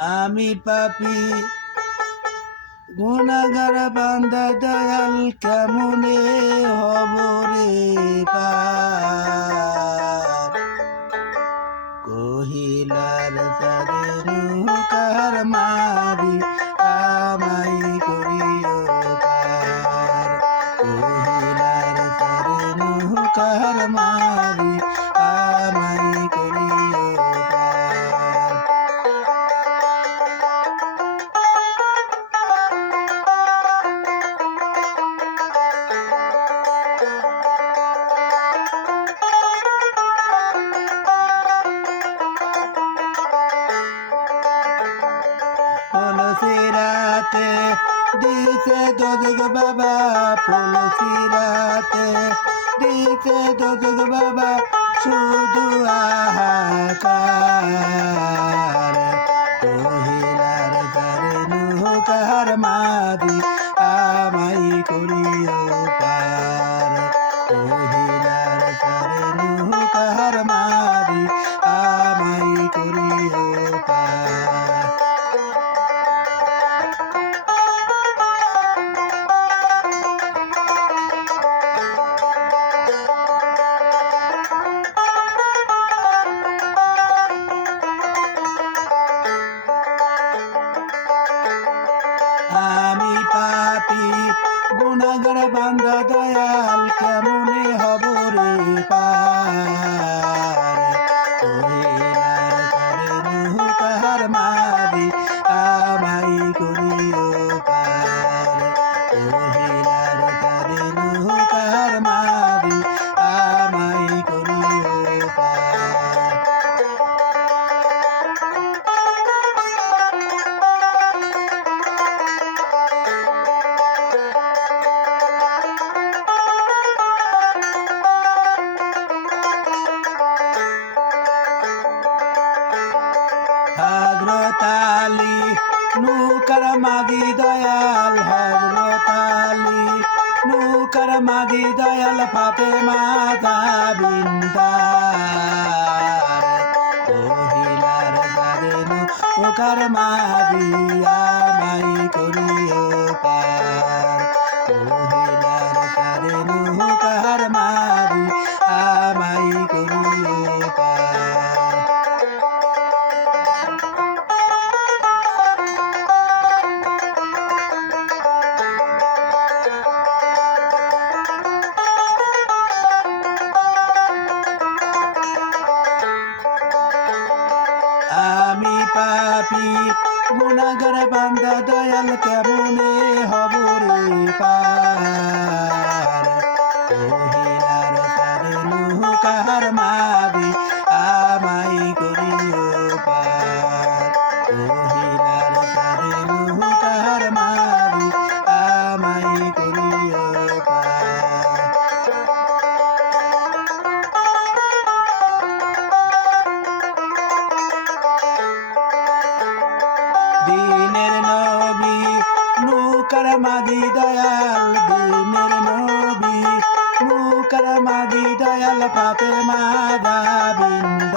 আমি পাপী গুনাহগার বান্দা দয়াল কেমনে হব রে পার। কহিলার চাঁদের নৌকার মাঝি আমাই করিও পার। কহিলার চাঁদের নৌকার মাঝি আমাই করিও পার। ফুলসিরাতে দিছে দোজগ বাবা, ফুলসিরাতে দিছে দোজগ বাবা, শুধু হাহাকার। কহিলার চাঁদের নৌকার মাঝি আমাই করিও পার। কহিলার চাঁদের নৌকার মাঝি আমাই করিও পার। আমি পাপী গুনাহগার বান্দা দয়াল কেমনে হব রে পার। কহিলার চাঁদের নৌকার মাঝি আমাই করিও পার। কহিলার চাঁদের নৌকার মাঝি আমাই করিও পার। হযরত আলী নৌকার মাঝি দয়াল, হযরত আলী নৌকার মাঝি দয়াল, ফাতেমা জাবিনদার। কহিলার চাঁদের নৌকার মাঝি আমাই করিও পার। কহিলার চাঁদের নৌকার মাঝি আমাই করিও পার। আমি পাপী গুনাহগার বান্দা দয়াল কেমনে হব রে পার। কহিলার চাঁদের নৌকার মাঝি আমাই করিও পার। কহিলার চাঁদের নৌকার মাঝি আমাই করিও পার। দিনের নবী নৌকার মাঝি দয়াল, দিনের নবী নৌকার মাঝি দয়াল, ফাতেমা জাবিনদার।